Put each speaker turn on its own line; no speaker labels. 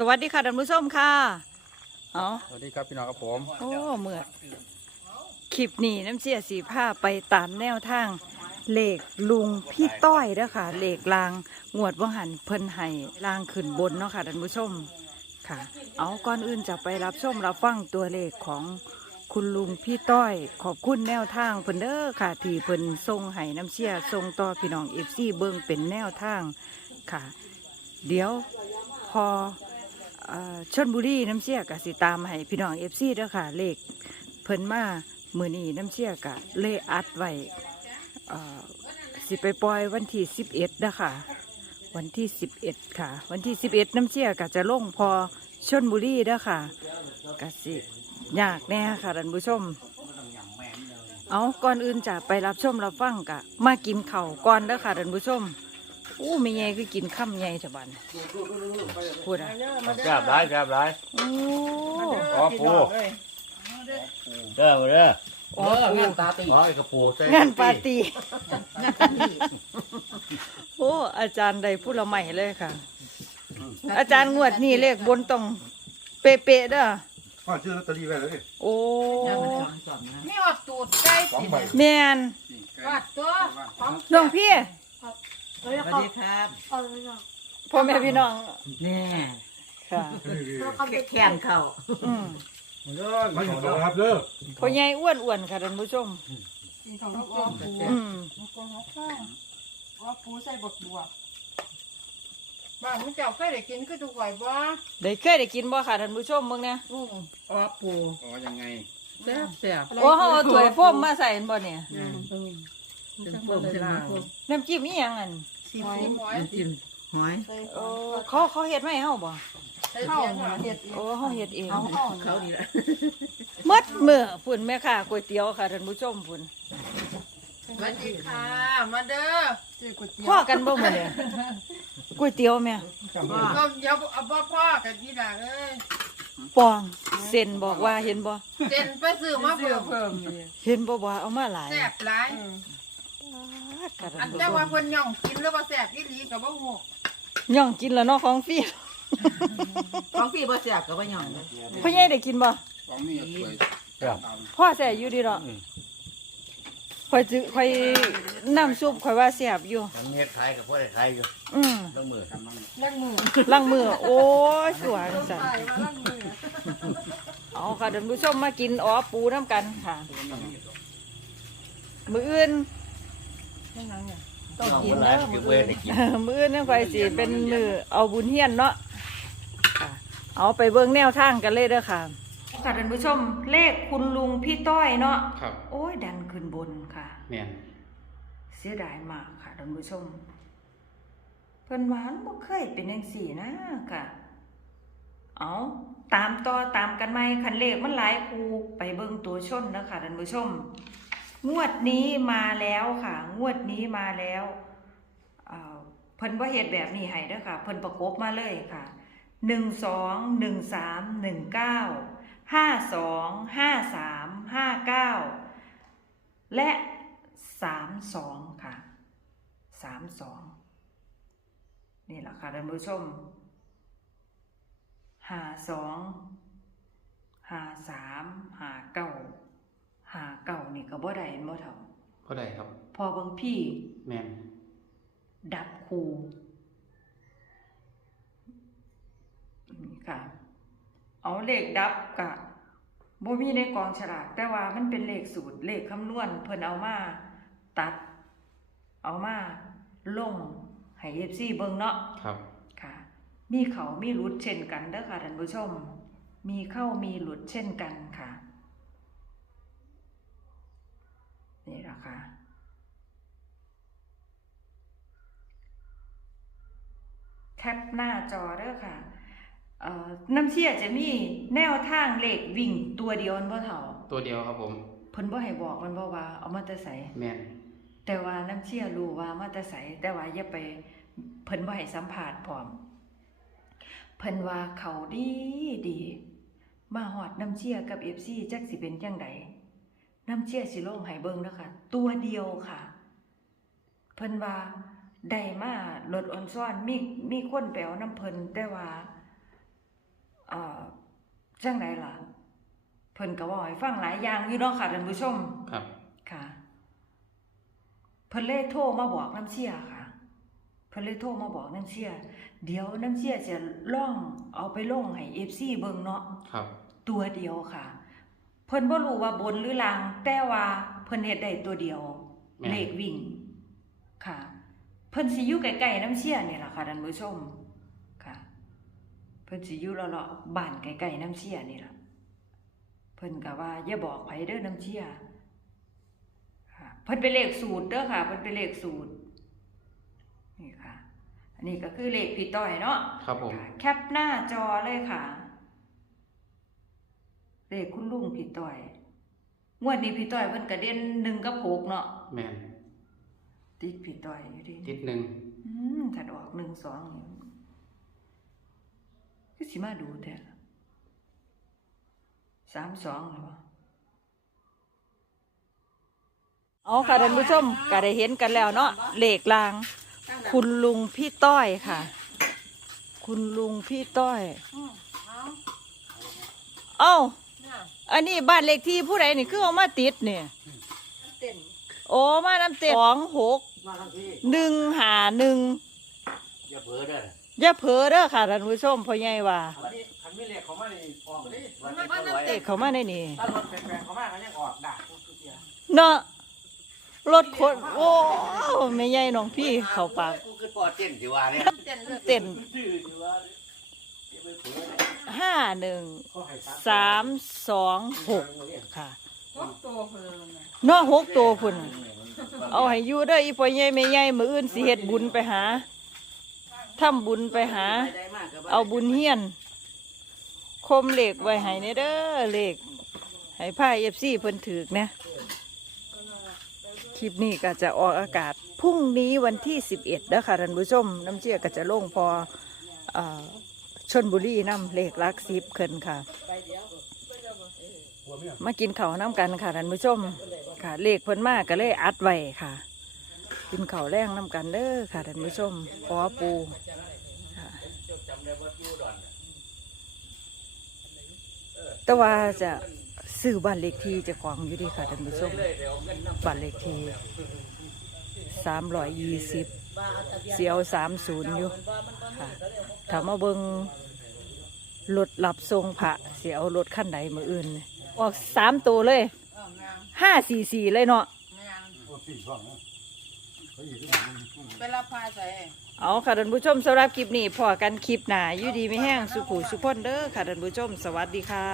สวัสดีค่ะท่านผู้ชมค่ะ เอา
สวัสดีครับพี่น้องครับผม
โอ้เมื่อคลิปนี้น้ำเสียสีผ้าไปตามแนวทางเหล็กลุงพี่ต้อยเด้อค่ะเหล็กลางงวดว่หันเพิ่นไห้ลางขึ้นบนเนาะค่ะท่านผู้ชมค่ะ เอาก่อนอื่นจะไปรับชมรับฟังตัวเลขของคุณลุงพี่ต้อย ขอบคุณแนวทางเพิ่นเด้อค่ะ ที่เพิ่นส่งให้น้ำเสียส่งต่อพี่น้องเอฟซีเบิ่งเป็นแนวทางค่ะ เดี๋ยวพอเอ่อ ชนบุรีน้ำเชี่ยกะสิตามให้พี่น้องเอฟซีเด้อค่ะเลขเพิ่นมามือนีน้ำเชี่ยกะเลอัดไว้เอ่อสิไปปล่อยวันที่สิบเอ็ดเด้อค่ะวันที่สิบเอ็ดค่ะ วันที่สิบเอ็ดน้ำเชี่ยกะจะลงพอชนบุรีเด้อค่ะกะสิยากแน่ค่ะท่านผู้ชม เอาก่อนอื่นจะไปรับชมรับฟังกะมากินเข้าก่อนเด้อค่ะท่านผู้ชม อู้ไม่ใหญ่คือกินข้ามใหญ่ฉบันพูดอะ
แซ่บร้ายแซ่บร้าย
โอ้
อ๋อปู
เด้อมาเด้อ
อ๋อ
เงานตาตี
อ๋อไอ้กระปูใส่
งานปาร์ตี้โอ้อาจารย์ได้พูดละใหม่เลยค่ะ อาจารย์งวดนี่เลขบนต้องเป๊ะๆเด้อ
พ่อซื้อลอตเตอรี่ไว้เลย
โอ้
ไม่อดตูดไก่
สองใบ
แม่น
อดตัวของ
น้องพี่
เฮ้ย
สวัส
เขา
ดีครับ
เอาเลยเนาะ
พ่อแม่พี่น้อง
แน่
ค่ะ
เขาไป
แขนเขา
อืม
ไม่ถึงตัวครับเด้อ
พ่อใหญ่อ้วนๆค่ะท่านผู้ชม
กินของเขาอ้อปู
อืม
ของเขาข้าวอ้อปูใส่บกบัวบ้านมึงเจ้าเคยได้กินคือดูไหวบ่
ได้เคยได้กินบ่ค่ะท่านผู้ชมเบิ่งเนี่ย
อืม
อ๋อปู
อ๋อยังไง
แซ่บแซ่บ
โอ้เฮาเอาถ้วยโฟมมาใส่เห็นบ่เนี่ย
เป็นปูเป็นมา
น้ำจิ้มอีหยังอัน
ซีฟู้ดน้ำจิ้มหอย
โอ้เขาเขาเฮ็ดมาให้เฮาบ่
ใส่เทียนหาเห็ดเอง
โอ้เฮาเฮ็ดเอง
เอาเอา
เขาดีละ
หมดมื้อพุ่นแม่ค่ะก๋วยเตี๋ยวค่ะท่านผู้ชมพุ่น
สวัสดีค่ะ มาเด้อซื้อก๋วยเตี๋ยว
พ่อกันบ่มื้อเนี่ยก๋วยเตี๋ยวแม่
ก็เดี๋ยวเอาบ่พ่อกันพี่ด่าเอ้ย
ปองเส้นบอกว่าเห็นบ่
เจนไปซื้อมาเพิ่ม
เห็นบ่ว่าเอามาหลาย
แซ่บหลาย
ค่ะท่า
อั
น
น
ผู้
แต่
ช
ว่ามเพิ่นย่องกินหรือว่าแซ่บอีหลีก็บ่ฮู้
ย่องกินแล้วเนาะของฟรี
ของพี่บ่แซ่บกับบ่หย่อน
พ่อใหญ่ได้กินบ่
ของนี่สวย
พ่อแซ่อยู่ดีดอกข่อยจืข่อยน้ำซุปข่อยว่าแซ่บอยู่
ทำเฮ็ดขายกับพ่อได้ขายอยู่
อืม
ต้องมือ
ลังมือ
ล้างมือโอ้ยสวยจัง
ใส่ว่าลังมือ
เอาค่ะท่านผู้ชมมากินอ๋อปูน้ำกันค่ะ มื้ออื่น
ต้องกินแล้วคือเว้ได้กิน
เออมื้อนั่นค่อยสิเป็นมือเอาบุญเฮียนเนาะค่ะเอาไปเบิ่งแนวทางกันเลยเด้อค่ะ ค่ะท่านผู้ชมเลขคุณลุงพี่ต้อยเนาะ
ครับ
โอ้ยดันขึ้นบนค่ะ
แม่น
เสียดายมากค่ะท่านผู้ชมเพิ่นหวานบ่เคยเป็นจังซี่นะค่ะ เอาตามต่อตามกันไหมคันเลขมันหลายคูไปเบิ่งตัวชนนะคะท่านผู้ชม งวดนี้มาแล้วค่ะ งวดนี้มาแล้วเพิ่นบ่เฮ็ดแบบนี้ให้เด้อค่ะ เพิ่นประกบมาเลยค่ะหนึ่งสองหนึ่งสามหนึ่งเก้าห้าสองห้าสามห้าเก้าและสามสองค่ะสามสองนี่แหละค่ะท่านผู้ชมห้าสองห้าสามห้าเก้า ห้าเก้านี่ก็บ่ได้เห็นบ่เท่า
ก็ได้ครับ
พอบางพี่
แม่น
ดับครูนี่ค่ะ เอาเลขดับกะบ่มีในกองฉลากแต่ว่ามันเป็นเลขสูตร เลขคำนวณเพิ่นเอามาตัด เอามาลงให้ FC เบิ่งเนาะ
ครับ
ค่ะ มีเขามีหลุดเช่นกันเด้อค่ะท่านผู้ชม มีเข้ามีหลุดเช่นกันค่ะ นี่แหละค่ะแคปหน้าจอเด้อค่ะเอ่อน้ำเชี่ยจะมีแนวทางเลขวิ่งตัวเดียวมันบ่เท่า
ตัวเดียวครับผม
เพิ่นบ่ให้บอกมันบ่ว่าเอามาแต่ไส
แม่น
แต่ว่าน้ำเชี่ยรู้ว่ามาแต่ไสแต่ว่าอย่าไปเพิ่นบ่ให้สัมภาษณ์พร้อมเพิ่นว่าเขาดีดี มาฮอดน้ำเชี่ยกับ FC จักสิเป็นจังใด น้ำเชี่ยสิลงให้เบิ่งเด้อค่ะตัวเดียวค่ะ เพิ่นว่าได้มาลดอ่อนซ้อนมีมีคนไปเอาน้ำเพิ่นแต่ว่าจังไดล่ะ เพิ่นก็เว้าให้ฟังหลายอย่างอยู่เนาะค่ะท่านผู้ชม
ครับ
ค่ะ เพิ่นเลยโทรมาบอกน้ำเชี่ยค่ะ เพิ่นเลยโทรมาบอกน้ำเชี่ยเดี๋ยวน้ำเชี่ยจะล่องเอาไปลงให้ FC เบิ่งเนาะ
ครับ
ตัวเดียวค่ะเพิ่นบ่รู้ว่าบนหรือล่าง แต่ว่าเพิ่นเฮ็ดได้ตัวเดียว
แม่น
เลขวิ่ง ค่ะ เพิ่นสิอยู่ใกล้ๆน้ำเชี่ยนี่ล่ะค่ะท่านผู้ชม ค่ะ เพิ่นสิอยู่เลาะๆบ้านใกล้ๆน้ำเชี่ยนี่ล่ะ เพิ่นก็ว่าอย่าบอกไผเด้อน้ำเชี่ยค่ะเพิ่นเป็นเลขสูตรเด้อค่ะ เพิ่นเป็นเลขสูตร นี่ค่ะ อันนี้ก็คือเลขพี่ต้อยเนาะ
ครับผม
ค่ะแคปหน้าจอเลยค่ะ เลขคุณลุงพี่ต้อยงวดนี้พี่ต้อยเพิ่นกระเด็นหนึ่งกับหกเนาะ
แม่น
ติดพี่ต้อยอยู่ดิ
ติดหนึ่ง
อืมถ้าออกหนึ่งสองนี่คือสิมาดูแท้สามสองเลยวะเอาค่ะท่านผู้ชมก็ได้เห็นกันแล้วเนาะเลขลาง คุณลุงพี่ต้อยค่ะ คุณลุงพี่ต้อย
อืมเอา
เอ้า
น่ะ
อันนี้บ้านเลขที่ผู้ใดนี่คือเอามาติดเนี่ย
เต้น
โอ้มาน้ำเต็มสองหก
มาทั้งที่
หนึ่งหาหนึ่ง
อย่าเผลอเด้อ
อย่าเผลอเด้อค่ะท่านผู้ชมพ่อใหญ่ว่า
คันไม่เรียกเขามาในออกเลย
วันนี้คนรวย
เอกเขามาในนี่
ถ้ารถแปลงๆเขามาเขายังออกด่าทุกเทีย
เนาะรถคนโอ้ไม่ใหญ่น้องพี่เข้าปาก
กูคือปอดเต้นสิว่าเนี่ย
เต้นเลย
เต้น
ชื่อสิว่าอย่า
ห้าหนึ่ง
เขาให้ซัก
สามสองหกค่ะ
พวกตัวเพิ่นน่ะ
เนาะหกตัวพุ่นน่ะเอาให้อยู่เด้ออีพ่อใหญ่แม่ใหญ่มื้ออื่นสิเฮ็ดบุญไปหาทำบุญไปหา
ได้มากก็บ่
เอาบุญเฮียน คมเหล็กไว้ให้ในเด้อเหล็กให้ผ้าเอฟซีเพิ่นถือกนะ คลิปนี้ก็จะออกอากาศพรุ่งนี้วันที่ 11เด้อค่ะท่านผู้ชม น้ำเชี่ยก็จะลงพอเออ ชนบุรีน้ำเหล็กลักซิบขึ้นค่ะ มากินเขาน้ำกันค่ะท่านผู้ชมค่ะ เลขเพิ่นมากก็เลยอัดไว้ค่ะ กินเขาแรงน้ำกันเด้อค่ะท่านผู้ชมปอปูค่ะแต่ว่าจะซื้อบ้านเลขที่จะของอยู่ดีค่ะท่านผู้ชมบ้านเลขที่สามร้อยยี่สิบ เสียวสามศูนย์อยู่ค่ะถามาเบิงรถหลับทรงพระเสียวรถขั้นใดมืออื่น ออกสามตัวเลยห้าสี่สี่เลยเนาะ
แม่ง
โอ้สี่ช่องนะเขาอยู่ที่
ไปรับพาใส่
เอค่ะท่านผู้ชมสำหรับคลิปนี้พอกันคลิปหนาอยู่ดีไม่แห้งสุขุสุขพ้นเด้อค่ะท่านผู้ชม สวัสดีค่ะ